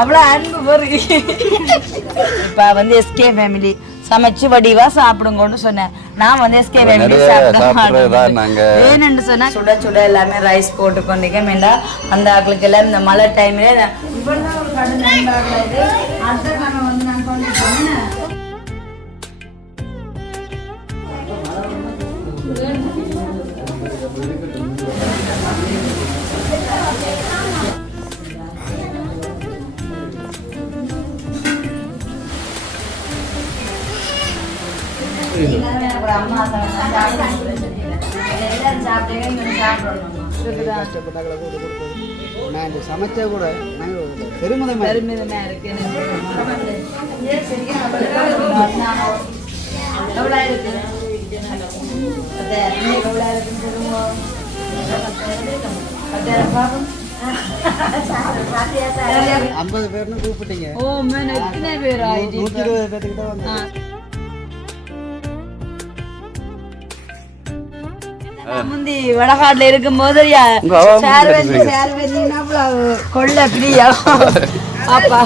அவ்வளவு அன்பு வருது. இப்ப வந்து எஸ்கே ஃபேமிலி சமைச்சு வடிவா சாப்பிடுங்கன்னு சொன்னேன். நான் வந்து எஸ்கே ஃபேமிலி வேணும்னு சொன்னா சுட சுட எல்லாமே ரைஸ் போட்டு கொண்டிருக்க வேண்டாம். அந்த ஆக்களுக்கு எல்லாம் இந்த மழை டைம்ல அம்மா சமைச்சா கூட பெருமிதமா இருக்கு. ஐம்பது பேர்னு கூப்பிட்டீங்க. எத்தனை பேர்? 120 பேர்த்துக்கிட்ட வந்து முந்தி வடகாட்டுல இருக்கும் போது கொள்ள பிரியா அப்பா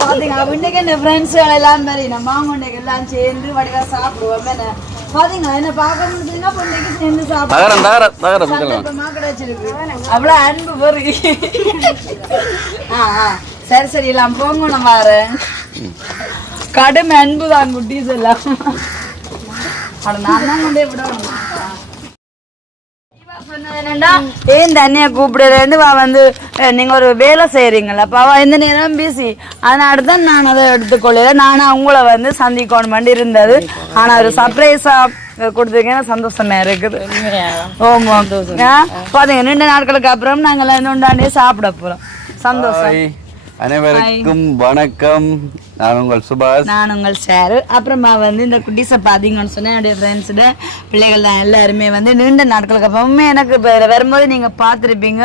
பாத்தீங்க இன்னைக்கு என்ன ஃப்ரெண்ட்ஸுகள் எல்லாம் மாதிரி நம்ம மாங்கொண்டைக்கு எல்லாம் சேர்ந்து வடிவா சாப்பிடுவோம். என்ன பாத்தீங்களா என்ன பார்க்க முடியுதுன்னா பொண்டைக்கு சேர்ந்து சாப்பிடுவோம் கிடைச்சிருக்கு. அவ்வளவு அன்பு பொருள். சரி சரி எல்லாம் போங்க நான் வரேன். கடுமை அன்பு தான் குட்டீஸ் எல்லாம். ஏன் தண்ணியா கூப்பிடுறேன்னு வந்து நீங்க ஒரு வேலை செய்யறீங்களா பாவா இந்த நேரம் பிசி அதனால தான் நான் அதை எடுத்துக்கொள்ள நானும் அவங்கள வந்து சந்திக்கணும் இருந்தது. ஆனா ஒரு சர்ப்ரைஸா கொடுத்துருக்கேன் சந்தோஷமா இருக்குது. ஓமா பாத்தீங்க 2 நாட்களுக்கு அப்புறம் நாங்க உண்டாண்டே சாப்பிட போறோம். சந்தோஷம். அனைவருக்கும் வணக்கம். நான் உங்கள் சுபாஷ். நான் உங்கள் சாரு. அப்புறமா வந்து இந்த குட்டீஸை பார்த்தீங்கன்னு சொன்னேன் என்னுடைய ஃப்ரெண்ட்ஸோட பிள்ளைகள் தான் எல்லாருமே வந்து நீண்ட நாட்களுக்கு அப்புறமே எனக்கு வரும்போது நீங்கள் பார்த்துருப்பீங்க.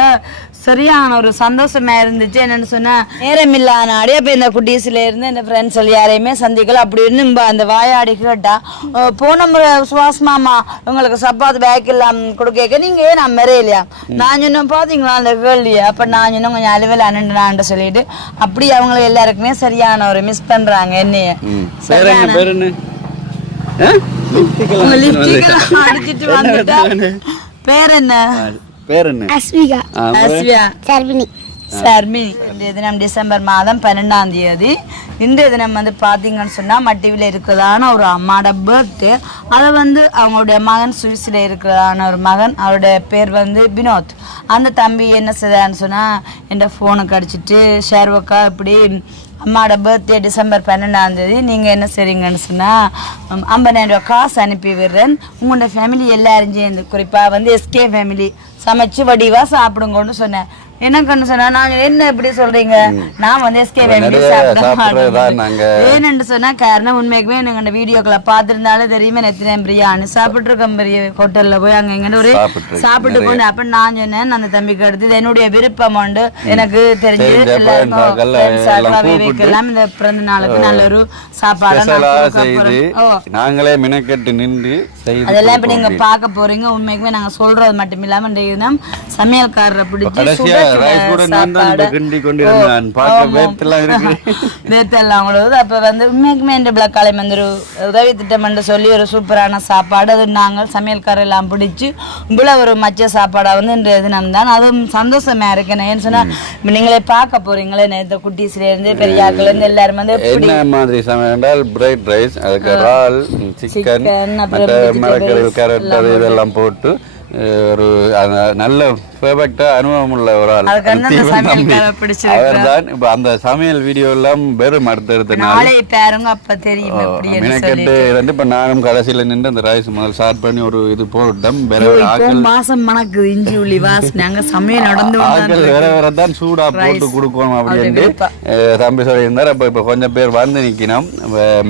சரியான ஒரு சந்தோஷமா இருந்துச்சு. என்னன்னு சொன்னா நேரம் இல்லாத ஆடி அப்போ இந்த குட்டீஸ்ல இருந்து இந்த ஃப்ரெண்ட்ஸ் யாரையுமே சந்திக்கல அப்படி இருந்து அந்த வாயாடி கேட்டா போன முறை சுவாஸ் மாமா உங்களுக்கு சப்பாத்து பேக் எல்லாம் கொடுக்க நீங்க ஏன் நான் மெறையிலையா நான் சொன்னோம் பாத்தீங்களா அந்த கேள்வியா அப்ப நான் சொன்னோம் கொஞ்சம் அலுவல் அண்ணன்டான்னு சொல்லிட்டு அப்படி அவங்களை எல்லாருக்குமே சரியான ஒரு மிஸ் பண்றாங்க என்னைய. அடிச்சிட்டு வந்துட்டா பேர் என்ன? அஸ்விகா. சர்மினி. இன்றைய தினம் டிசம்பர் மாதம் 12ஆம் தேதி. இன்றைய தினம் வந்து பார்த்தீங்கன்னு சொன்னால் மட்டிவில் இருக்கிறதான ஒரு அம்மாவோட பர்த்டே. அதை வந்து அவங்களுடைய மகன் சுவிஸில் இருக்கிறதான ஒரு மகன் அவருடைய பேர் வந்து வினோத். அந்த தம்பி என்ன செய்தான்னு சொன்னால் என் ஃபோனுக்கு அடிச்சுட்டு ஷேர்வக்கா இப்படி அம்மாவோட பர்த்டே டிசம்பர் 12ஆம் தேதி நீங்கள் என்ன செய்றீங்கன்னு சொன்னால் 50,000 ரூபா காசு அனுப்பி விடுறேன். உங்களோட ஃபேமிலி எல்லாரும் சேர்ந்து குறிப்பாக வந்து எஸ்கே ஃபேமிலி சமைச்சு வடிவா சாப்பிடுங்கன்னு சொன்னேன். எனக்குன்னு சொன்னா நான் என்ன எப்படி சொல்றீங்க நான் வந்து எஸ்கே ஃபேமிலி ஏன்னு சொன்னா காரணம் உண்மைக்குமே எனக்கு அந்த வீடியோக்களை பார்த்துருந்தாலும் தெரியுமே எத்தனை பிரியாணி சாப்பிட்டு இருக்கேன் பெரிய ஹோட்டல்ல போய் அங்க எங்கிட்ட ஒரு சாப்பிட்டு போன அப்ப நான் சொன்னேன் அந்த தம்பிக்கு அடுத்து என்னுடைய விருப்பம் உண்டு எனக்கு தெரிஞ்சு எல்லாரும் இந்த பிறந்த நாளுக்கு நல்ல ஒரு சாப்பாடு நாங்களே மினக்கெட்டு நின்று அதெல்லாம் இப்ப நீங்க பார்க்க போறீங்க. உண்மைக்குமே நாங்க சொல்றது மட்டும் இல்லாம சமையல்காரரை பிடிச்சி அப்ப வந்து உண்மைக்குமே காலை வந்து ஒரு உதவி திட்டம் சொல்லி ஒரு சூப்பரான சாப்பாடு அது நாங்கள் சமையல்காரர் எல்லாம் பிடிச்சு இவ்வளவு ஒரு மச்ச சாப்பாடா வந்து இன்றைய தினம் தான். அதுவும் சந்தோஷமா இருக்கு. ஏன்னு சொன்னா நீங்களே பார்க்க போறீங்களே இந்த குட்டீஸ்ல இருந்து பெரியாக்கள் இருந்து எல்லாரும் வந்து என்ன மாதிரி சமையல் பிரைட் ரைஸ் அதுக்கு இறால் சிக்கன் இதெல்லாம் போட்டு ஒரு நல்ல பெர்ஃபெக்ட்டா அனுபவம் உள்ள ஒரு ஆள் அவர்தான். இப்ப அந்த சமையல் வீடியோ எல்லாம் வெறும் அடுத்தடுத்த இப்ப நானும் கடைசியில நின்று அந்த ரைஸ் முதல் ஸ்டார்ட் பண்ணி ஒரு இது போட்டோம். வேற வேறதான் சூடா போட்டு கொடுக்கணும் அப்படின்னு தம்பி சொல்லியிருந்தார். அப்ப இப்ப கொஞ்சம் பேர் வந்து நிக்கணும்.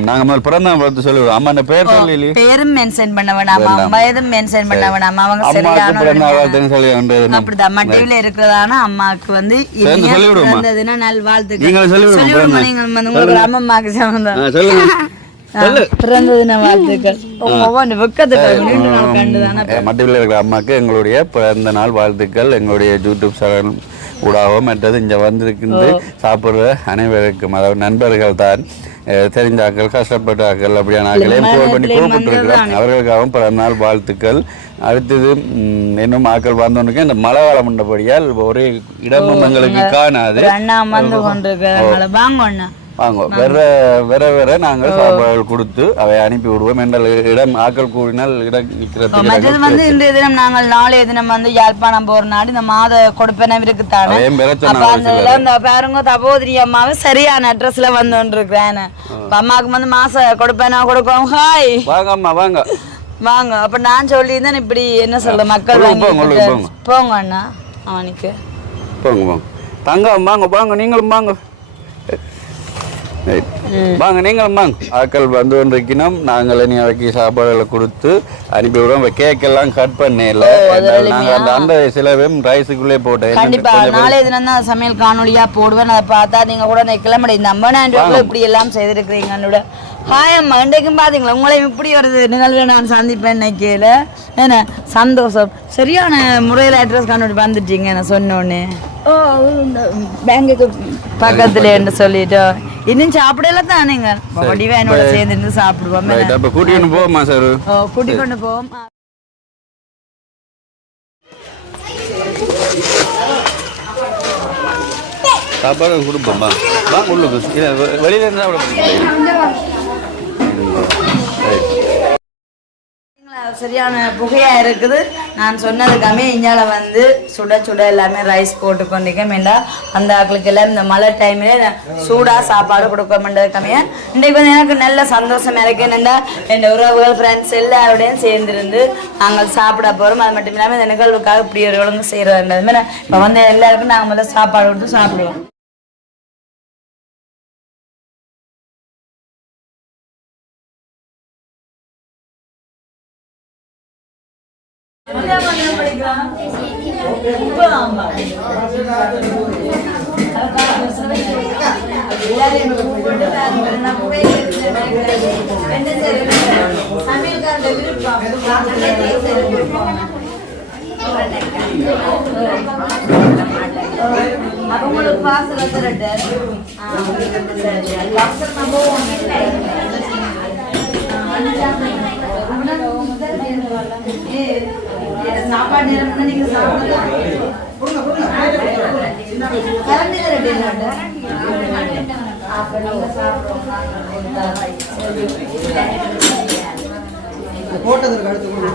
நாங்க முதல் பிறந்த பார்த்து சொல்லுவோம். அம்மா பேர் சொல்லி பேரும் மென்ஷன் பண்ண வேணாம் வயதும் மென்ஷன் பண்ண வேணாம். அவங்க அப்படிதான் மட்டிவில இருக்கிறதான அம்மாவுக்கு வந்து நல்வாழ்த்துக்கள். உங்களுக்கு அம்மம்மாக்கு பிறந்த தின வாழ்த்துக்கள். ஒவ்வொன்று வெக்கத்தை மட்டில் இருக்கிற அம்மாக்கு எங்களுடைய பிறந்த நாள் வாழ்த்துக்கள். எங்களுடைய யூடியூப் சேனல் ஊடாகவும் மற்றது இங்கே வந்திருக்கின்ற சாப்பிட்ற அனைவருக்கும், அதாவது நண்பர்கள் தான், தெரிஞ்சாக்கள், கஷ்டப்பட்டாக்கள், அப்படியான ஆக்களையும் ஃபோன் பண்ணி கூப்பிட்டுருக்கிறோம். அவர்களுக்காகவும் பிறந்த நாள் வாழ்த்துக்கள். அடுத்தது இன்னும் ஆக்கள் வந்தோன்னுக்கு இந்த மழை காலம் உண்டபடியால் ஒரே இடமும் எங்களுக்கு காணாது. வாங்க வேற வேற நாங்கள் சாப்பாடு கொடுத்து அவை அனுப்பி விடுவோம். என்றால் இடம் ஆக்கள் கூடினால் இடம் நிற்கிறது வந்து இன்றைய தினம் நாங்கள் நாளைய தினம் வந்து யாழ்ப்பாணம் போற நாடு இந்த மாத கொடுப்பன இருக்குத்தானே பாருங்க தபோதிரி அம்மாவை சரியான அட்ரஸ்ல வந்து இருக்கிறேன். அம்மாவுக்கு வந்து மாச கொடுப்பன கொடுக்கும். ஹாய் வாங்க அம்மா வாங்க வாங்க. அப்ப நான் சொல்லியிருந்தேன் இப்படி என்ன சொல்ல மக்கள் போங்க அண்ணா அவனுக்கு போங்க வாங்க தங்க வாங்க வாங்க நீங்களும் வாங்க வாங்க நீங்களும் வாங்க. ஆக்கள் வந்து கொண்டிருக்கணும். நாங்கள் இனி அவைக்கு சாப்பாடுகளை கொடுத்து அனுப்பிவிடுவோம். கேக்கெல்லாம் கட் பண்ணல. நாங்கள் அந்த சிலவும் ரைஸுக்குள்ளே போட்டேன். கண்டிப்பா நாளைய தினம் தான் சமையல் காணொலியா போடுவேன். அதை பார்த்தா நீங்க கூட கிளம்பி இந்த 50,000 இப்படி எல்லாம் செய்திருக்கிறீங்க என்னோட. ஹாய் அம்மா, இன்றைக்கும் பாத்தீங்களா உங்களையும் இப்படி ஒரு நிகழ்வை நான் சந்திப்பேன் நினைக்கல. என்ன சந்தோஷம். சரியான முறையில் அட்ரஸ் காணொலி வந்துட்டீங்க நான் சொன்னோன்னே. ஓ இந்த பேங்குக்கு பக்கத்துல என்று சொல்லிட்டு இன்னும் சாப்பிடல தான் நீங்க என்னோட சேர்ந்து சாப்பிடுவோம். கூட்டிக்கொண்டு போவோமா சார்? கூட்டிக்கொண்டு போவோம். சாப்பாடு கொடுப்போம் வாங்க உள்ளுக்கு. வெளியில இருந்தா சரியான புகையா இருக்குது. நான் சொன்னதுக்காமே இஞ்சால வந்து சுட சுட எல்லாமே ரைஸ் போட்டு கொண்டிருக்கேன். அந்த ஆக்களுக்கு எல்லாம் இந்த மழை டைம்ல சூடா சாப்பாடு கொடுக்கமென்றதுக்காமே இன்றைக்கு வந்து எனக்கு நல்ல சந்தோஷம் இருக்கு. என்னென்னா என் உறவுகள் ஃப்ரெண்ட்ஸ் எல்லாரோடையும் சேர்ந்துருந்து நாங்கள் சாப்பிட போறோம். அது மட்டும் இல்லாமல் இந்த நிகழ்வுக்காக இப்படி ஒரு ஒழுங்கு செய்யறதுமே இப்போ வந்து எல்லாருக்கும் நாங்கள் முதல்ல சாப்பாடு கொடுத்து சாப்பிடுவோம். உங்களுக்கு பாச வந்துட்டு சாப்பாடு நேரம் நீங்க சாப்பிடலாம். போட்டதற்கு அடுத்து ஒரு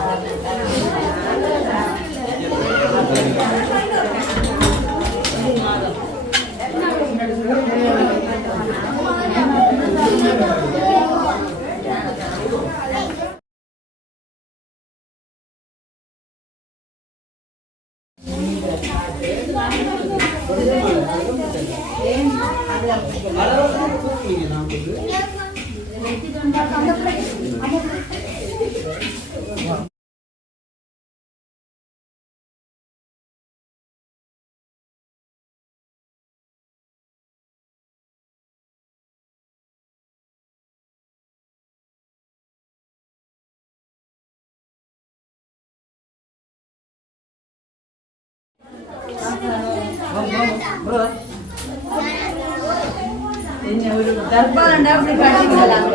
கற்பாலண்டா அப்படி காட்டிக்கலாம்.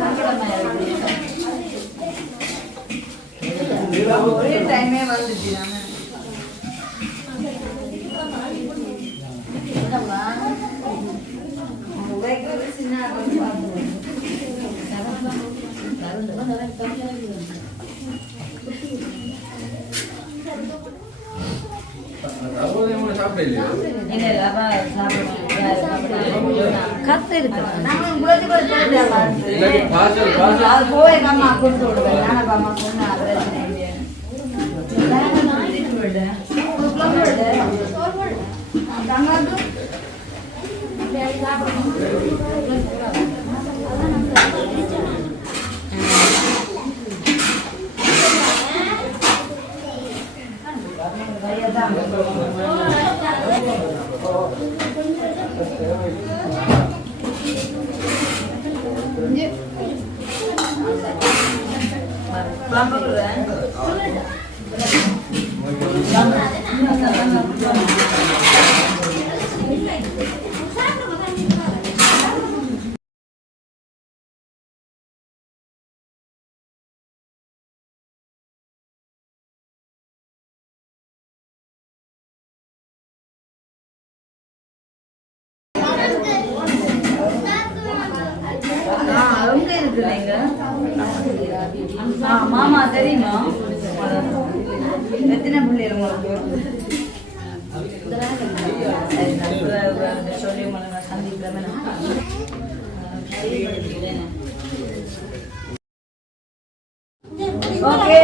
சாப்பிட ஒரே டைமே வந்துச்சு. கத்து இருக்கு போய் அம்மா கொண்டு விடுவேன் நான் அம்மா கொண்டு மாமா தெரியுமா எத்தனை பிள்ளைகள் உங்களுக்கு சொல்லி சந்திக்கிறேன் ஓகே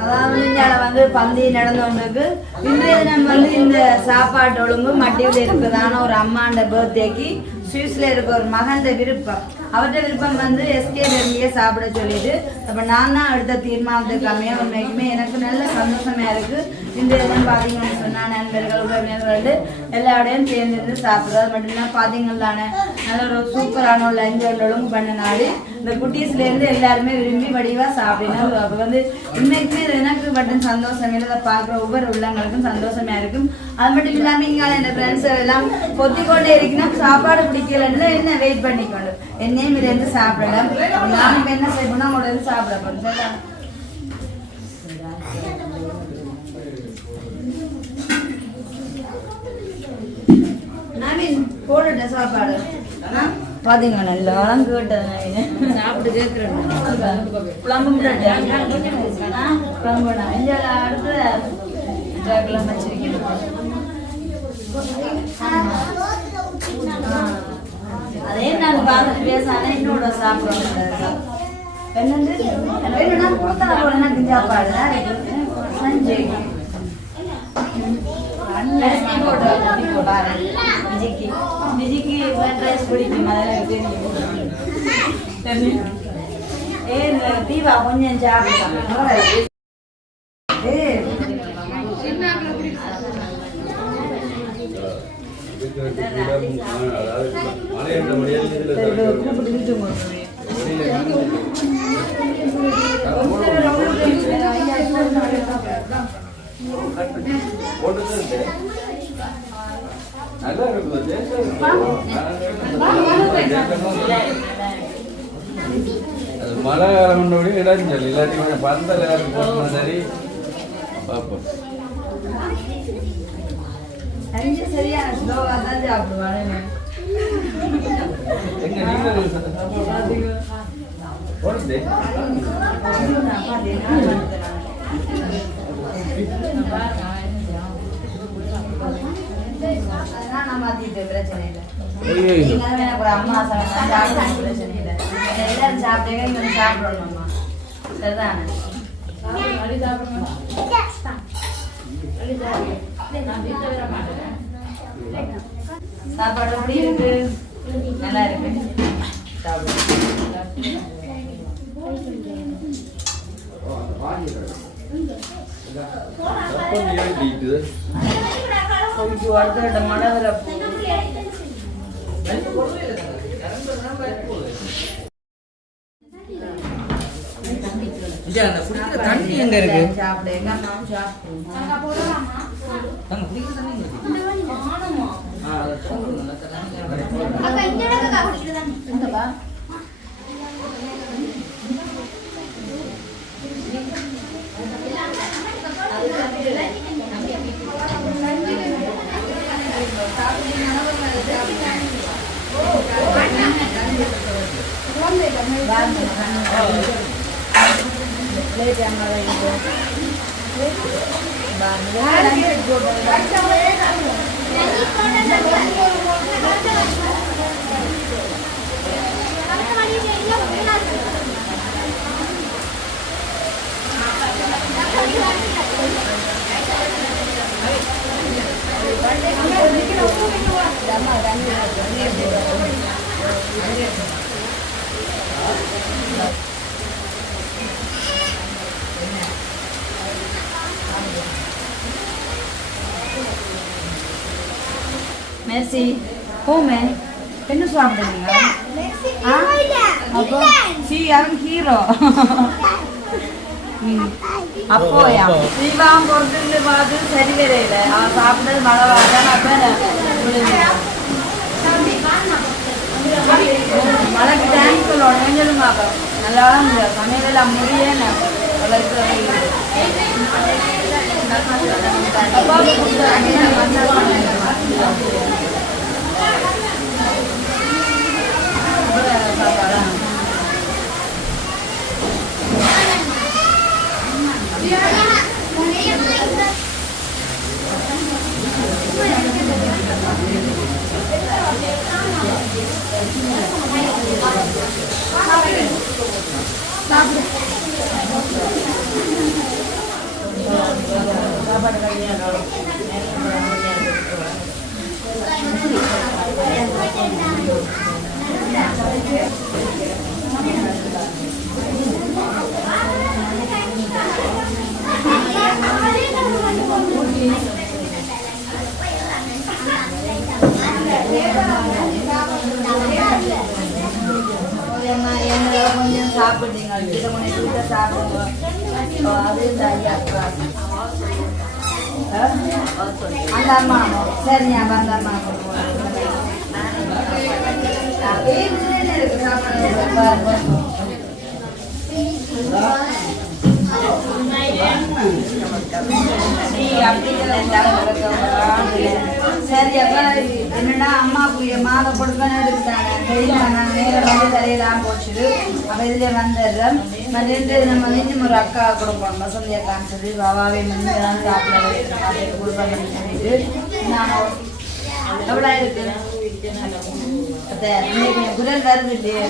அதாவது இந்தியால வந்து பந்தி நடந்து கொண்டிருக்கு இன்றைய தினம் வந்து இந்த சாப்பாட்டு ஒழுங்கு மட்டியில் இருக்கிறதான ஒரு அம்மாண்ட பர்த்டேக்கு சுவிஸ்ல இருக்க ஒரு மகன் விருப்பம் அவர்கிட்ட விருப்பம் வந்து எஸ்கேலேயே சாப்பிட சொல்லிட்டு அப்போ நான் தான் எடுத்த தீர்மானத்துக்கு அமைய உண்மைக்குமே எனக்கு நல்ல சந்தோஷமா இருக்கு இந்த இதெல்லாம் பார்த்தீங்கன்னு சொன்னால் நண்பர்கள் உறவினர்கள் எல்லாரோடையும் சேர்ந்துருந்து சாப்பிட்றது மட்டும் இல்லாமல் பார்த்தீங்களான நல்ல ஒரு சூப்பரான ஒரு லஞ்ச் ஒழுங்கு பண்ணினாரு இந்த குட்டீஸ்லேருந்து எல்லாருமே விரும்பி வடிவாக சாப்பிடணும் அப்போ வந்து உண்மைக்குமே எனக்கு மட்டும் சந்தோஷம் இல்லை அதை பார்க்குற ஒவ்வொரு உள்ளங்களுக்கும் சந்தோஷமா இருக்கும் அது மட்டும் இல்லாமல் இங்கே என் ஃப்ரெண்ட்ஸ் எல்லாம் கொத்திக்கொண்டே இருக்கணும் சாப்பாடு பிடிக்கலன்னு என்ன வெயிட் பண்ணிக்கொண்டு என்னையும் இருந்து சாப்பிடலாம் நானும் என்ன செய்யணும்னா உங்களோட இருந்து சாப்பிட போறேன் போட்டுட்ட சாப்பாடு பாத்தீங்க நல்லா கேட்டேன் சாப்பிட்டு கேட்கிறேன் அடுத்து வச்சிருக்கேன் அதே நான் பார்த்து பேசானே இன்னொரு சாப்பிடுவோம் என்னன்னா கூத்தா போல சாப்பாடு சஞ்சய் விஜிக்கு ஃப்ரைட் ரைஸ் பிடிக்கும் தெரியும் தீபா கொஞ்சம் சாப்பிடலாம் மழை காலம் இடைஞ்சல் இல்லாட்டி பந்தல் சரி பார்ப்போம் சரியான ஸ்லோவா தான் சாப்பிடுவாங்க எங்க நீங்க நான் மாத்திட்டு பிரச்சனை இல்லை அம்மா சாப்பிட பிரச்சனை இல்லை எல்லாரும் சாப்பிட்டே சாப்பிடணும் அம்மா சரிதானே சாப்பாடு எப்படி இருக்கு நல்லா இருக்கு அடுத்த மழை வர தண்ணி எங்க இருக்கு சாப்பிடு எங்க அம்மாவும் சாப்பிடுவோம் Bang, மெர்சி போமே என்ன சாப்பிடுறீங்க அப்போ அவன் ஹீரோ அப்போயா ஸ்ரீவாம் பொறுத்து பார்த்து சரி வரையில அவன் சாப்பிட்டது மழை வாட்டான் அப்ப மழைக்கு தேங்க்ஸ் சொல்லணும் எங்களும் பார்ப்போம் நல்லா சமையலாம் முடியேன்னு கொஞ்சம் சாப்பிடுங்க சாப்பிடுங்க அது அந்த அம்மா சரிங்க அந்த அம்மா சரி அப்ப என்னன்னா அம்மாக்குரிய மாலை கொடுப்பேன்னு எடுத்தாங்க நான் நேரம் வந்து தலையெல்லாம் போச்சுது அப்ப இதுல வந்துடுறேன் மதியத்து நம்ம இன்னும் ஒரு அக்கா கொடுப்போம் வசந்தி அக்கான்னு சொல்லி பாபாவே வந்து சாப்பிட கொடுப்பேன் சொல்லிட்டு நான் எவ்வளோ இருக்கு குரல் வருது இல்லையே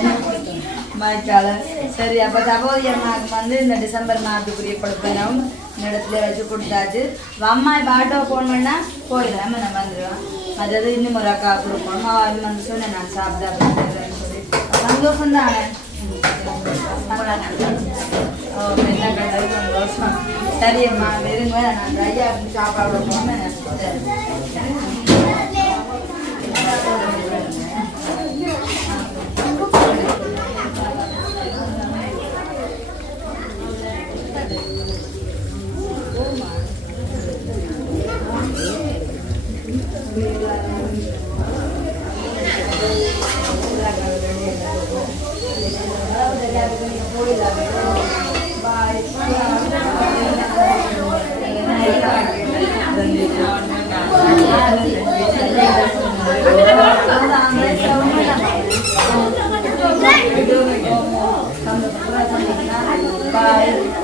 மழைக்கால சரி அப்போ சகோதரி அம்மாவுக்கு வந்து இந்த டிசம்பர் மாதத்துக்குரிய கொடுப்பேனும் இந்த இடத்துல வச்சு கொடுத்தாச்சு அம்மா இப்போ ஆட்டோ ஃபோன் பண்ணால் போயிடலாம் நம்ம வந்துடுவோம் மற்றது இன்னும் ஒரு அக்கா கொடுப்போம் அவள் வந்து சொன்னேன் நான் சாப்பிட அப்படின்னு சொல்லி சந்தோஷம் தானே சந்தோஷம் சரி அம்மா வெறுங்க நான் ஐயா சாப்பாடு போனேன்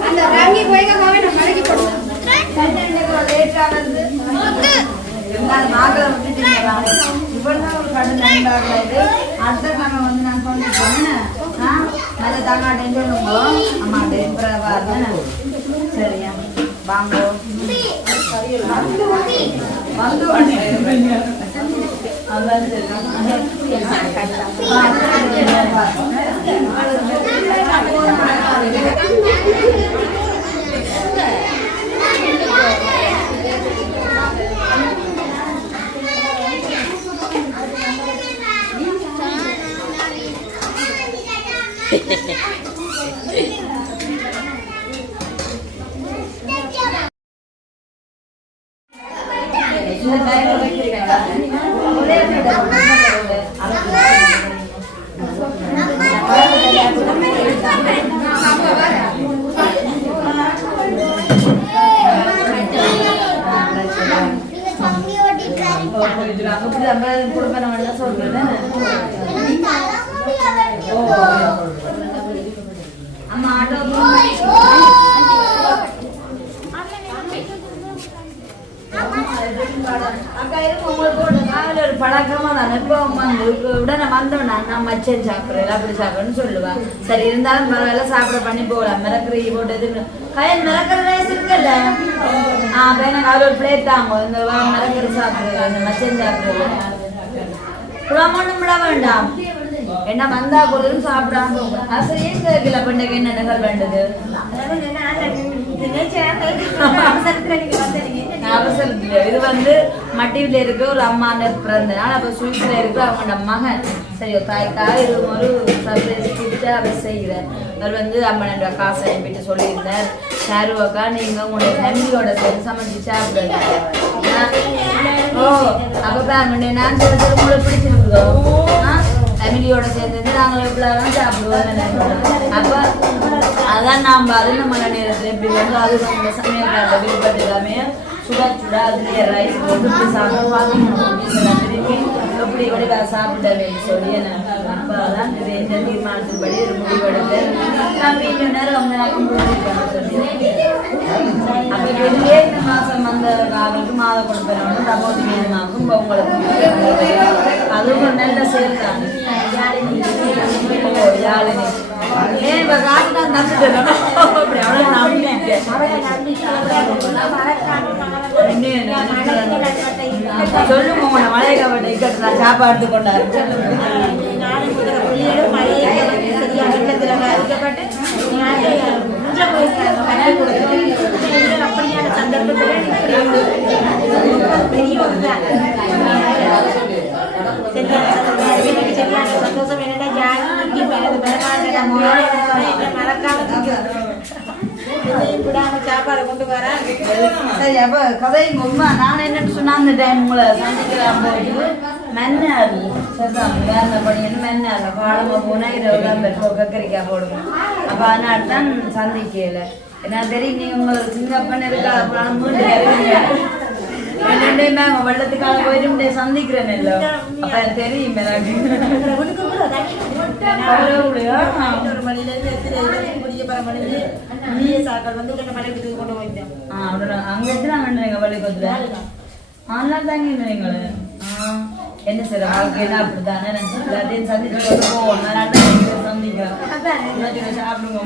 அந்த ராங்கி போய் காவே நம்ம மலைக்கு போடுவோம் லேட்டா வந்து நாகல விட்டுட்டீங்க இவ்வளவு ஒரு கடன் நண்பாக அடுத்த நம்ம வந்து நான் கொண்டு போனேன் நல்ல தங்காட்டேன்னு சொல்லுங்க அம்மா டெம்பரவா இருந்தேன் சரியா வாங்கோ அம்மா ஆட்டோ அக்கா இருக்கும் உங்களுக்கு ஒரு காலையில் ஒரு பழக்கமா தானே இப்போ வந்து உடனே வந்தோம்னா நான் மச்சன் சாப்பிட்றேன் அப்படி சாப்பிட்றேன்னு சொல்லுவேன். சரி இருந்தாலும் பரவாயில்ல சாப்பிட பண்ணி போகலாம். மிளகறி போட்டது கையில் மிளகற ரைஸ் இருக்குல்ல, அப்போ எனக்கு அது ஒரு பிளேட் தாங்க இந்த மிளகறி சாப்பிட்றது அந்த மச்சன் சாப்பிட்றது குழம்பொன்னும் விட வேண்டாம். என்ன வந்தா போதும் சாப்பிடாம போகணும். அது ஏன் கேட்கல பண்டகை என்ன நிகழ் வேண்டது அவசரத்துல இது வந்து மட்டியில இருக்க ஒரு அம்மா பிறந்த நாள். அப்ப சுவிஸ்ல இருக்க அவங்களோட மகன் சரி தாய்க்காக இது ஒரு சர்ப்ரைஸ் கிஃப்டா அவர் செய்கிறார். அவர் வந்து அம்மனோட காசு அனுப்பிட்டு சொல்லியிருந்தார், சாருவாக்கா நீங்க உங்களுடைய ஃபேமிலியோட சேர்ந்து சமைச்சு சாப்பிடுங்க. ஓ அப்ப பாருங்க நான் சொல்றது உங்களுக்கு பிடிச்சிருக்கோம். ஃபேமிலியோட சேர்ந்து நாங்கள் எப்படிலாம் சாப்பிடுவோம். அப்ப அதான் நாம் அது நம்ம நேரத்தில் இப்படி வந்து அது நம்ம சமையல் விருப்பம் எல்லாமே சுடா சுடா அதுலேயே ரைஸ் போட்டு இப்படி சாப்பிடுவாங்க. திரும்பி எப்படி இப்படி சாப்பிட்டேன்னு சொல்லி அப்போ அதான் இந்த தீர்மானத்தின்படி ஒரு முடிவெடுத்து தம்பி இன்னும் நேரம் அவங்க அப்போ வெளியே இந்த மாதம் வந்த காலுக்கு மாத கொடுப்பேன் தமோதி மீனமாக்கும் உங்களுக்கு அதுவும் ஒரு நல்ல சேல் தான். யாழினி ஏன் இப்போ காசு நான் தந்துட்டேன் அப்படி அவ்வளோ நம்பிக்கை சொல்லுங்க உங்களோட மழையை கவட்டை இக்கட்டு நான் சாப்பாடு கொண்டாரு அப்படியான சந்தர்ப்பத்தில் சந்தோஷம் என்னடா ஜாதி சாப்பாடு கொண்டு வரேன். சரி அப்ப கதை உண்மை நான் என்னன்னு சொன்னா அந்த டைம் உங்களை சந்திக்கலாம் போது மென்னாரு சரிதான் வேலை பண்ணிட்டு மென்னாரு காலமா போனா 20 பேர் கக்கரிக்காய் போடுவோம். அப்ப அதனால தான் சந்திக்கல. ஏன்னா தெரியும் நீ உங்களுக்கு சிங்கப்பன் இருக்கா அப்புறம் வெள்ளத்துக்காக போயிட்டு சந்திக்கிறேன் இல்ல அப்ப தெரியும் அங்க எத்தனை வேண்டுறீங்க பள்ளிக்கூடத்துல ஆன்லைன் தாங்க என்ன சார் வாழ்க்கையில அப்படித்தானே எல்லாத்தையும் சந்திச்சு கொண்டு போவோம். சந்திக்கிறேன் சாப்பிடுங்க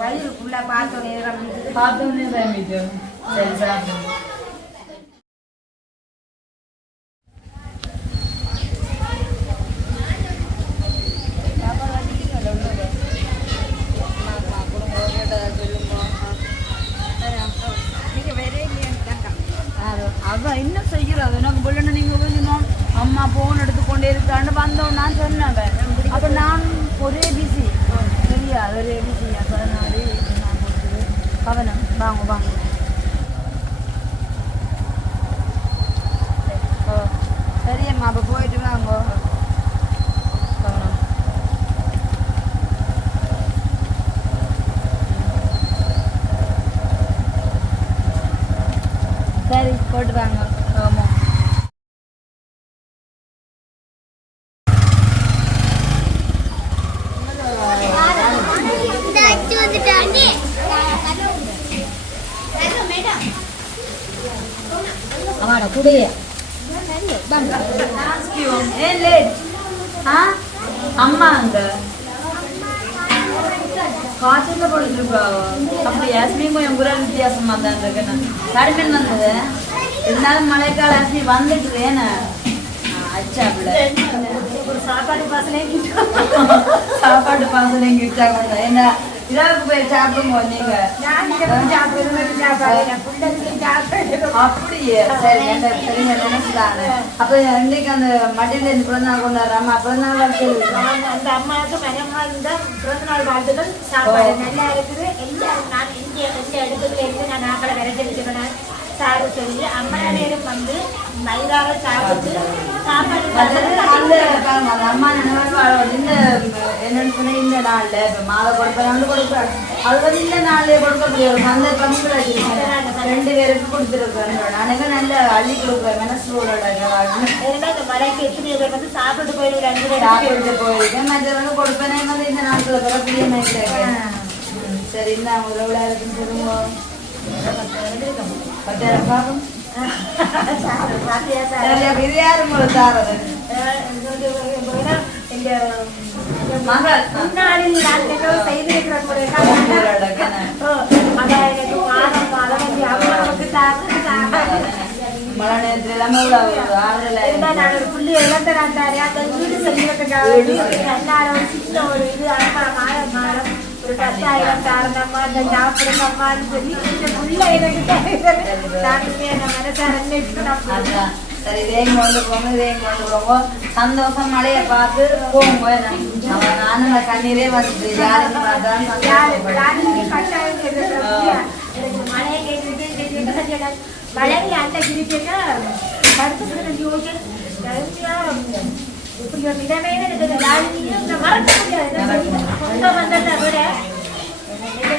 வயிறுக்குள்ள பார்த்தோன்னே தம்பிட்டு சரி சாப்பிடுங்க. அதான் என்ன செய்யறது எனக்கு பொண்ணு நீங்க கொஞ்சம் அம்மா போன் எடுத்துக்கொண்டே இருக்கான்னு வந்தோம் நான் சொன்னேன். அப்ப நான் ஒரே பிஸி சரியா ஒரே பிஸி அதனாலே நான் கொடுத்தது கவனம் வாங்க வாங்க. ஓ சரியம்மா அப்போ போயிட்டு வாங்க கவனம். சரி போட்டு வாங்க. ஆமாம் அவட கூடயே அம்மா அங்க காய்ச்சல போட்டுருக்கா அப்படி யாஸ்மின் கொஞ்சம் குரல் வித்தியாசமா தான் இருக்கு. கடுமைன்னு வந்தது இருந்தாலும் மழைக்கால யாஸ்மி வந்துட்டு ஏன்னா அச்சா ஒரு சாப்பாடு பாசலையும் கிட்டா கொண்டா என்ன இரவுக்கு போய் சாப்பிடுங்க நீங்க அப்படியே சரி தெரிஞ்ச நினைச்சுதானே. அப்ப இன்னைக்கு அந்த மட்டில இருந்து பிறந்த நாள் கொண்டாடுறாமா பிறந்த நாள் வாழ்த்து அந்த அம்மாவுக்கு மகமா இருந்தா பிறந்த நாள் வாழ்த்துக்கள். சாப்பாடு நல்லா இருக்குது. எல்லாரும் நான் எந்த இடத்துல இருந்து நான் நாக்களை விரைச்சி வச்சுக்கிறேன் சாரு சொல்லி அம்மா நேரம் வந்து மயிலாக சாப்பிட்டு அம்மா இந்த என்னன்னு சொன்னா இந்த நாள்ல இப்ப மாலை கொடுப்பேன் கொடுப்பேன் அது வந்து இந்த நாள்லயே கொடுக்க முடியாது. அந்த பங்குல 2 பேருக்கு கொடுத்துருக்கேன். நானுங்க நல்ல அள்ளி கொடுப்பேன் மனசோட மலைக்கு எத்தனை பேர் வந்து சாப்பிட்டு போயிருக்கேன் சாப்பிட்டு போயிருக்கேன் மற்ற கொடுப்பேன் வந்து இந்த நாட்களை கூட பிரிய நினைக்கிறேன். சரி இந்த அவங்க இருக்குன்னு சொல்லுங்க. இது யாரு உங்களுக்கு தாரது மகள் முன்னாளில் நான் ஏதோ செய்திருக்கிற ஒரு மழை நேரத்துல எல்லாமே ஆறுதல் புள்ளி இழந்தராண்டாரு அந்த வீடு செய்யறதுக்காக எல்லாரும் சின்ன ஒரு இது மாதம் ஒரு 10,000 தாரணம்மா அந்த சாப்பிடுங்கம்மான்னு சொல்லி புள்ள எனக்கு சரி இதையும் கொண்டு போங்க இதையும் கொண்டு போங்க சந்தோஷம் மழையை பார்த்து போங்க நானும் கண்ணீரே வந்துட்டு யாருக்கு மழையை கேட்டு மழையில அந்த கிரிக்கெட்டா படுத்து இப்படி ஒரு இடமே எனக்கு மறக்க முடியாது வந்ததை விட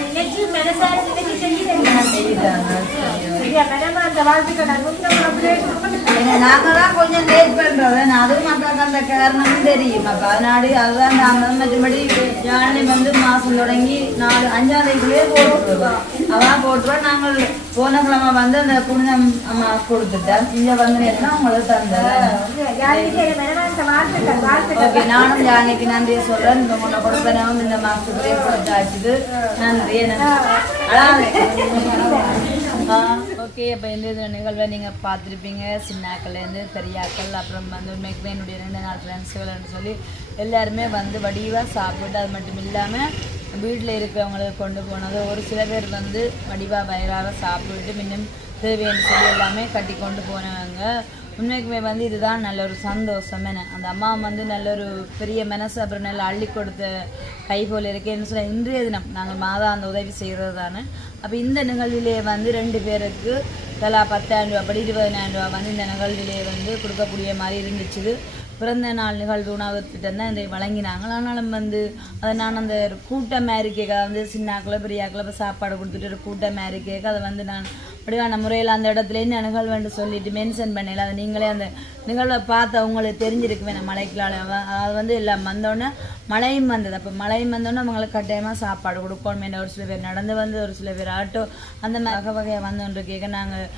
நினைச்சு மனசார நினைச்சு நாங்கதான் கொஞ்சம் லேட் பண்றோம் அதுவும் மக்களுக்கு அந்த காரணமும் தெரியும் அப்ப அதனாடி அதுதான் நாம மற்றபடி ஜானி வந்து மாசம் தொடங்கி 5ஆம் தேதிக்குள்ளேயே போட்டுருவோம் அதான் போட்டுருவோம் நாங்கள் போன கிழமை வந்து அந்த புனிதம் அம்மா கொடுத்துட்டேன் இங்க வந்து நேரம் உங்களுக்கு தந்தேன் ஓகே நானும் ஜானிக்கு நன்றியை சொல்றேன் இந்த முன்ன கொடுப்பனவும் இந்த மாசத்துக்குள்ளேயே கொடுத்தாச்சுது நன்றி ஓகே அப்போ இந்த நிகழ்வை நீங்கள் பார்த்துருப்பீங்க சின்னாக்கள்லேருந்து பெரியாக்கள் அப்புறம் வந்து உண்மைக்குமே என்னுடைய 2 நாள் ஃப்ரெண்ட்ஸுகள்னு சொல்லி எல்லாருமே வந்து வடிவாக சாப்பிட்டு அது மட்டும் இல்லாமல் வீட்டில் இருக்கிறவங்களுக்கு கொண்டு போனது ஒரு சில பேர் வந்து வடிவாக வயிறாக சாப்பிட்டு இன்னும் தேவைன்னு சொல்லி எல்லாமே கட்டி கொண்டு போனவங்க உண்மைக்குமே வந்து இதுதான் நல்ல ஒரு சந்தோஷம் என்ன அந்த அம்மா வந்து நல்ல ஒரு பெரிய மனசு அப்புறம் நல்லா அள்ளி கொடுத்த கை போல் இருக்கேன்னு சொல்ல இன்றைய தினம் நாங்கள் மாதா அந்த உதவி செய்கிறது தானே அப்போ இந்த நிகழ்விலே வந்து 2 பேருக்கு தலா 10,000 ரூபா படி 20,000 ரூபா வந்து இந்த நிகழ்விலே வந்து கொடுக்கக்கூடிய மாதிரி இருந்துச்சு பிறந்த நாள் நிகழ்வு உணவு திட்டம் தான் இதை வழங்கினாங்க ஆனாலும் வந்து அதை நான் அந்த கூட்டம் மாதிரி கேட்க வந்து சின்னாக்களை பெரியாக்களை இப்போ சாப்பாடு கொடுத்துட்டு ஒரு கூட்டம் மாதிரி கேட்க அதை வந்து நான் அப்படியான முறையில் அந்த இடத்துல என்ன நிகழ்வுன்னு சொல்லிட்டு மென்ஷன் பண்ணல அதை நீங்களே அந்த நிகழ்வை பார்த்து அவங்களுக்கு தெரிஞ்சிருக்கு வேணும் மழைக்கலால் அது வந்து எல்லாம் வந்தோடனே மழையும் வந்தது அப்போ மழையும் வந்தோடனே அவங்களுக்கு கட்டாயமாக சாப்பாடு கொடுக்கணும் ஒரு சில பேர் நடந்து வந்து ஒரு சில பேர் ஆட்டோ அந்த மாதிரி வகையாக வந்தோன்று கேட்க நாங்கள்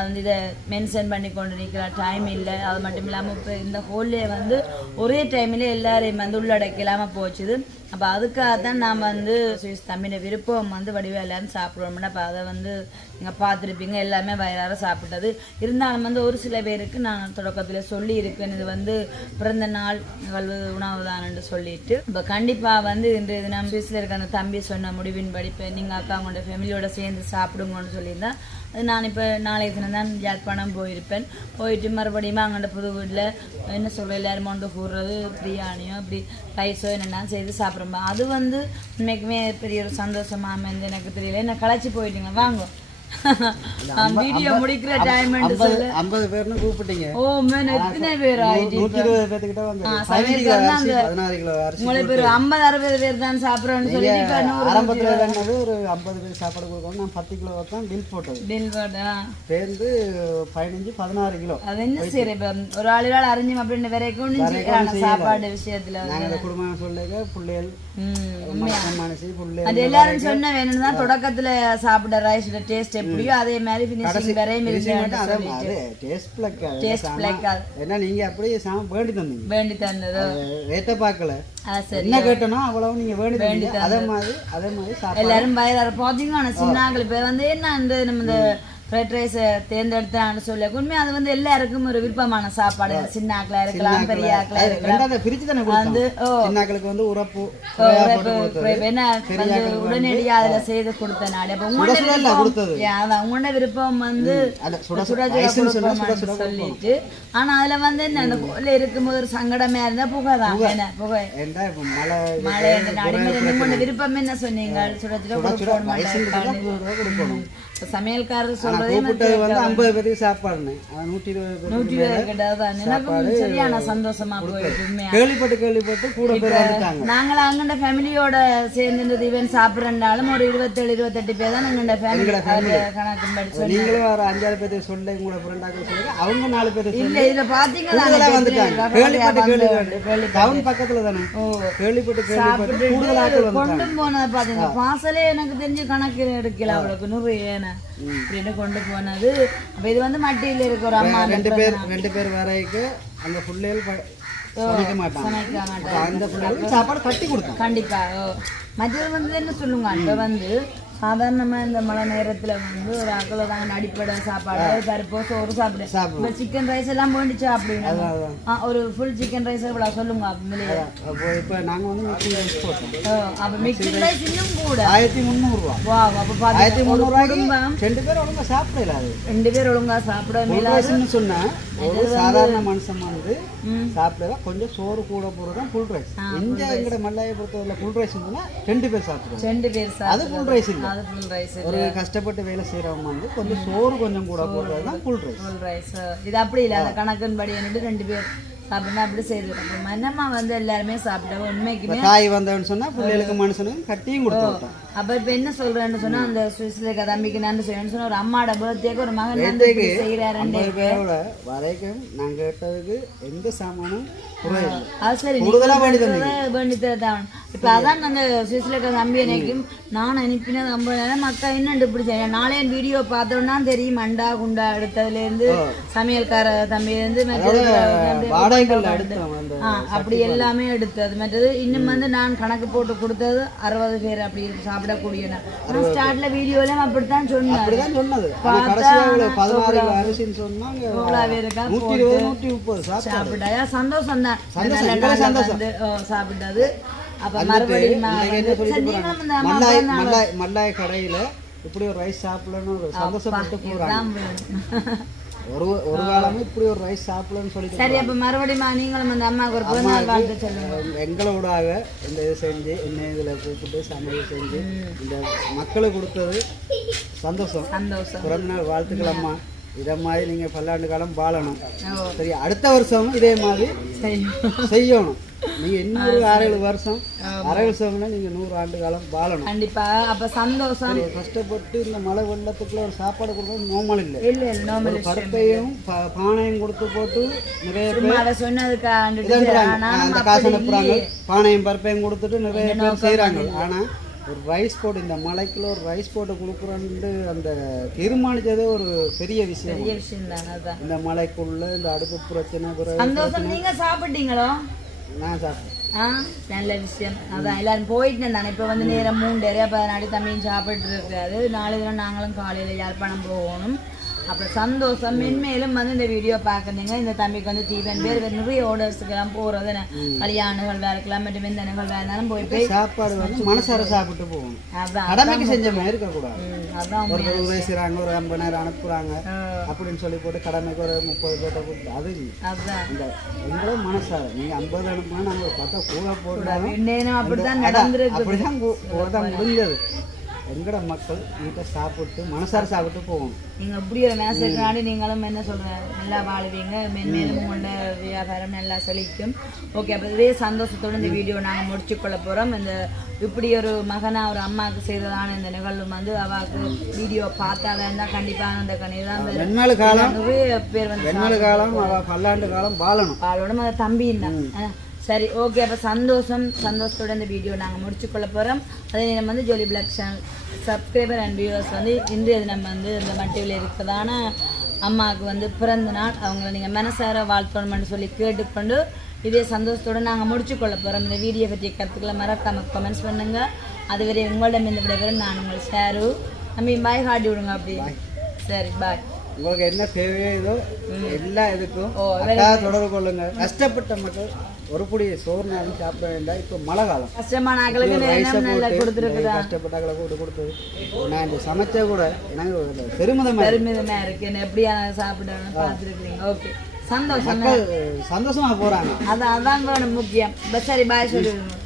வந்து இதை மென்ஷன் பண்ணி கொண்டு நிற்கிற டைம் இல்லை அது மட்டும் இல்லாமல் இப்போ இந்த ஹோல்லே வந்து ஒரே டைம்லேயே எல்லாரையும் வந்து உள்ளடக்கலாமல் போச்சுது அப்போ அதுக்காக தான் நாம் வந்து சுவிஸ் தமிழை விருப்பம் வந்து வடிவாக எல்லாரும் சாப்பிடுவோம்னா அப்போ அதை வந்து நீங்கள் பார்த்துருப்பீங்க எல்லாமே வயிறார சாப்பிட்டது இருந்தாலும் வந்து ஒரு சில பேருக்கு நான் தொடக்கத்தில் சொல்லி இருக்கேன் இது வந்து பிறந்த நாள் நிகழ்வு உணவு தானு சொல்லிட்டு இப்போ கண்டிப்பாக வந்து இன்றைய தினம் சுவிஸில் இருக்க அந்த தம்பி சொன்ன முடிவின் படிப்பை நீங்கள் அக்கா உங்களோட ஃபேமிலியோட சேர்ந்து சாப்பிடுங்கன்னு சொல்லியிருந்தேன் அது நான் இப்போ நாளைய தினம் தான் யாழ்ப்பாணம் போயிருப்பேன் போயிட்டு மறுபடியும் அங்கே புது வீட்டில் என்ன சொல்கிற எல்லாரும் கொண்டு கூடுறது பிரியாணியோ இப்படி ரைஸோ என்னென்னா செய்து சாப்பிட்றோம் அது வந்து உண்மைக்குமே பெரிய ஒரு சந்தோஷமாக அமைந்து எனக்கு தெரியல என்ன களைச்சி போயிட்டீங்க வாங்க வீடியோ முடிக்கிற டைம் 50 பேர்னு கூப்பிட்டீங்க ஓ மேன் எத்தனை பேர் ஆயிட்டு 120 பேர்கிட்ட வந்து 16 கிலோ அரிசி உங்களை பேர் 50-60 பேர் தான் சாப்பிடுறோம்னு சொல்லி ஆரம்பத்துல வேணது ஒரு 50 பேர் சாப்பாடு கொடுக்கணும் நான் 10 கிலோ தான் பில் போட்டேன் சேர்ந்து 15-16 கிலோ அது என்ன சரி இப்ப ஒரு ஆளுகள் அறிஞ்சு அப்படின்னு வரைக்கும் சாப்பாடு விஷயத்துல நாங்க குடும்பம் சொல்லுங்க பிள்ளைகள் அது எல்லாரும் சொன்ன வேணும்னு தான் தொடக்கத்துல சாப்பிட ரைஸோட டேஸ்ட் எப்படியோ அதே மாதிரி ஃபினிஷிங் வரையும் ஏன்னா நீங்க அப்படியே வேண்டி தந்தது ரேட்டை பார்க்கல என்ன கேட்டனோ அவ்வளவு நீங்க வேண்டி அதே மாதிரி எல்லாரும் வயிறார பாத்தீங்கன்னா சின்னாக்கள் இப்ப வந்து என்ன நம்ம இந்த ஃப்ரைட் ரைஸை தேர்ந்தெடுத்தான்னு சொல்ல உண்மை அது வந்து எல்லாருக்கும் ஒரு விருப்பமான சாப்பாடு சின்ன ஆக்களா இருக்கலாம் பெரிய ஆக்களா இருக்கலாம் வந்து சின்னாக்களுக்கு வந்து உரப்பு என்ன உடனடியாக அதுல செய்து கொடுத்த நாடு அப்ப உங்களோட விருப்பம் வந்து சொல்லிட்டு ஆனா அதுல வந்து என்ன அந்த கோயில இருக்கும்போது ஒரு சங்கடமே இருந்தா புகை தான் என்ன புகை மழை உங்களோட விருப்பம் என்ன சொன்னீங்க சமையல்காரர் சொல்றதே வந்து 50 பேருக்கு சாப்பாடு 120 சரியான சந்தோஷமா போயிட்டு கேள்விப்பட்டு கூட பேர் வந்துட்டாங்க நாங்கள அங்கண்ட ஃபேமிலியோட சேர்ந்து இந்த ஈவென்ட் சாப்பிடுறனாலும் ஒரு 27-28 பேர் தான் எங்கண்ட ஃபேமிலி கணக்கு படி சொல்லி நீங்களே ஒரு 5-6 பேர் சொல்ல உங்களோட ஃப்ரெண்டாக சொல்லுங்க அவங்க 4 பேர் இல்ல இதுல பாத்தீங்களா வந்துட்டாங்க கேள்விப்பட்டு டவுன் பக்கத்துல தானே கேள்விப்பட்டு கூடுதலாக கொண்டு போனது பாத்தீங்க பாசலே எனக்கு தெரிஞ்சு கணக்கு எடுக்கல அவளுக்கு 100 ஏன அப்படின்னு கொண்டு கொண்டு போனது. அப்ப இது வந்து மட்டியில இருக்க ஒரு அம்மா ரெண்டு பேர் வரைக்கு அங்க பிள்ளைகள் சமைக்க மாட்டாங்க. அந்த பிள்ளைகளுக்கு சாப்பாடு கட்டி கொடுத்தோம். கண்டிப்பா. மற்றது வந்து என்ன சொல்லுங்க, அப்ப வந்து சாதாரணமாக இந்த மழை நேரத்தில் வந்து ஒரு அக்களை தாங்க அடிப்படை சாப்பாடு பருப்போ சோறு சாப்பிடு. இப்போ சிக்கன் ரைஸ் எல்லாம் போயிடுச்சு அப்படின்னா ஒரு ஃபுல் சிக்கன் ரைஸ் இவ்வளோ சொல்லுங்க. இப்போ நாங்கள் வந்து மிக்சிங் ரைஸ் போட்டோம். அப்போ மிக்சிங் ரைஸ் இன்னும் கூட 1300 ரூபா. வா, அப்போ 1300 ரெண்டு பேர் ஒழுங்கா சாப்பிடல. அது 2 பேர் ஒழுங்கா சாப்பிட மேலாதுன்னு சொன்னா ஒரு சாதாரண மனுஷன் வந்து சாப்பிடல. கொஞ்சம் சோறு கூட போடுறதா ஃபுல் ரைஸ். இங்க எங்கட மல்லாயை பொறுத்தவரை ஃபுல் ரைஸ் 2 பேர் சாப்பிடுவோம். 2 பேர் அது ஃபுல் ரைஸ் இல்லை. ஒரு கஷ்டப்பட்டு வேலை செய்யறவங்க வந்து கொஞ்சம் சோறு கொஞ்சம் கூட போடுறது தான் ஃபுல் ரைஸ். இது அப்படி இல்லை, அந்த கணக்கின்படி 2 பேர் சாப்பிடணும் அப்படி செய்து மன்னம்மா வந்து எல்லாருமே சாப்பிட்டோம். உண்மைக்குமே தாய் வந்தவன்னு சொன்னா பிள்ளைகளுக்கு மனுஷனுக்கு கட்டியும் கொடுத்தோம். அப்ப இப்ப என்ன சொல்றேன்னு சொன்னா அந்த சுவிஸ்ல தம்பிக்கு நன்றி செய்யணும்னு சொன்னா ஒரு அம்மாவோட பர்த்டேக்கு ஒரு மகன் செய்யறாரு. 50 பேரோட வரைக்கும் நாங்க கேட்டதுக்கு எந்த சாமானும் அது சரி பண்ணி தரதான். இப்ப அதான் அந்த சுவிஸ்ல தம்பி எனக்கும் நான் அனுப்பினது 50,000 மக்கா என்னண்டு இப்படி செய்ய. நாளே வீடியோ பார்த்தோம்னா தெரியும் மண்டா குண்டா எடுத்ததுல இருந்து சமையல்கார தம்பியில இருந்து அப்படி எல்லாமே எடுத்தது. மற்றது இன்னும் வந்து நான் கணக்கு போட்டு கொடுத்தது 60 பேர் அப்படி சாப்பிடக்கூடிய. ஸ்டார்ட்ல வீடியோல அப்படித்தான் சொன்னது. சாப்பிட்டா சந்தோஷம் தான் சாப்பிட்டது. அப்ப மறுபடியும் மல்லாய் கடையில இப்படி ஒரு ரைஸ் சாப்பிடணும்னு ஒரு சந்தோஷப்பட்டு போறாங்க. ஒரு காலமும் இப்படி ஒரு ரைஸ் சாப்பிடணும்னு சொல்லி. சரி, அப்ப மறுபடியும் நீங்களும் அந்த அம்மாவுக்கு ஒரு பிறந்தநாள் வாழ்த்து சொல்லுங்க. எங்களோடாக இந்த இது செஞ்சு என்ன இதுல கூப்பிட்டு சமையல் செஞ்சு இந்த மக்களுக்கு கொடுத்தது சந்தோஷம். பிறந்தநாள் வாழ்த்துக்கள் அம்மா. இதை மாதிரி நீங்க பல்லாண்டு காலம் வாழணும். சரி, அடுத்த வருஷம் இதே மாதிரி செய்யணும். நீங்க இன்னொரு 6-7 வருஷம் 6 வருஷம்னா நீங்க 100 ஆண்டு காலம் வாழணும். கண்டிப்பா. அப்ப சந்தோஷம். கஷ்டப்பட்டு இந்த மழை வெள்ளத்துக்குள்ள ஒரு சாப்பாடு கொடுக்கறது நார்மல் இல்லை. பருப்பையும் பானையும் கொடுத்து போட்டு நிறைய பேர் அந்த காசு அனுப்புறாங்க. பானையும் பருப்பையும் கொடுத்துட்டு நிறைய பேர் செய்யறாங்க. ஆனா ஒரு ரைஸ் போட்டு இந்த மலைக்குள்ள ஒரு ரைஸ் போட்டு கொடுக்குறோன்னு அந்த தீர்மானிச்சதே ஒரு பெரிய விஷயம். இந்த மலைக்குள்ள இந்த அடுப்பு பிரச்சனை. நீங்க சாப்பிட்டீங்களோ? நான் சாப்பிட்டேன். நல்ல விஷயம். அதான் எல்லாரும் போயிட்டு இருந்தானே. இப்போ வந்து நேரம் 3:30 தம்பியும் சாப்பிட்டு இருக்காது. நாளை தினம் நாங்களும் காலையில் யாழ்ப்பாணம் போகணும். அப்புறம் சந்தோஷம். மென்மேலும் வந்து இந்த வீடியோ பார்க்குறீங்க. இந்த தம்பிக்கு வந்து தீவன் பேர் நிறைய ஆர்டர்ஸுக்கெல்லாம் போகிறது. கல்யாணங்கள் வேற இருக்கலாம், மற்றும் எந்த நிகழ்வாக இருந்தாலும் போய் சாப்பாடு வந்து மனசார சாப்பிட்டு போகணும். அதான் கடமைக்கு செஞ்ச மாதிரி இருக்கக்கூடாது. அதான் ஒரு செய்கிறாங்க, ஒரு 50,000 அனுப்புறாங்க அப்படின்னு சொல்லி போட்டு கடமைக்கு ஒரு 30 பேர்ட்ட கொடுத்து அது அதுதான் இந்த எங்களோட மனசார. நீங்கள் 50 அனுப்புனா நாங்கள் ஒரு 10 கூட போடுறோம். அப்படிதான் நடந்துருக்கு. அப்படிதான் முடிஞ்சது. எங்கட மக்கள் வீட்டை சாப்பிட்டு மனசார சாப்பிட்டு போகணும். நீங்கள் இப்படி ஒரு மேசேஜ்னாடி நீங்களும் என்ன சொல்கிறேன், நல்லா வாழ்வீங்க. மென்மேலும் உங்களோட வியாபாரம் நல்லா செழிக்கும். ஓகே, அப்போ இதே சந்தோஷத்தோடு இந்த வீடியோ நாங்கள் முடிச்சுக்கொள்ள போகிறோம். இந்த இப்படி ஒரு மகனாக ஒரு அம்மாவுக்கு செய்ததான இந்த நிகழ்வு வந்து அவாவுக்கு வீடியோ பார்த்தால இருந்தால் கண்டிப்பாக அந்த கணிதான் நிறைய பேர் வந்து காலம் பல்லாண்டு காலம் வாழணும். அவளோட அந்த தம்பியும் தான். சரி, ஓகே. அப்போ சந்தோஷத்தோட இந்த வீடியோ நாங்கள் முடிச்சுக்கொள்ள போகிறோம். அதே நேரம் வந்து jolly black channel subscriber and viewers வந்து இன்றைய தினம் வந்து இந்த மட்டிவில் இருக்கிறதான அம்மாவுக்கு வந்து பிறந்த நாள். அவங்கள நீங்கள் மனசார வாழ்த்தணும்னு சொல்லி கேட்டுக்கொண்டு இதே சந்தோஷத்தோடு நாங்கள் முடிச்சுக்கொள்ள போகிறோம். இந்த வீடியோ பற்றிய கருத்துக்களை மறக்காம கமெண்ட்ஸ் பண்ணுங்கள். அதுவரை உங்களிடம் இந்த விடைபெறும் நான் உங்கள் ஷேரு. நம்ம பாய் காட்டி விடுங்க அப்படி. சரி, பாய். உங்களுக்கு என்ன தேவையோ எல்லா இதுக்கும் தொடர்பு கொள்ளுங்க. கஷ்டப்பட்ட மக்கள் ஒரு புடி சோறுனாலும் சாப்பிட வேண்டாம். இப்போ மழை காலம், கஷ்டமான கஷ்டப்பட்டாக்களை கூட்டு கொடுத்தது நான் இந்த சமைச்சா கூட எனக்கு பெருமிதமா இருக்கு. எப்படியான சாப்பிடணும்னு பார்த்துருக்கீங்க. ஓகே, சந்தோஷம். மக்கள் சந்தோஷமா போறாங்க. அதான் வேணும் முக்கியம். சரி, பாய் சொல்லுங்க.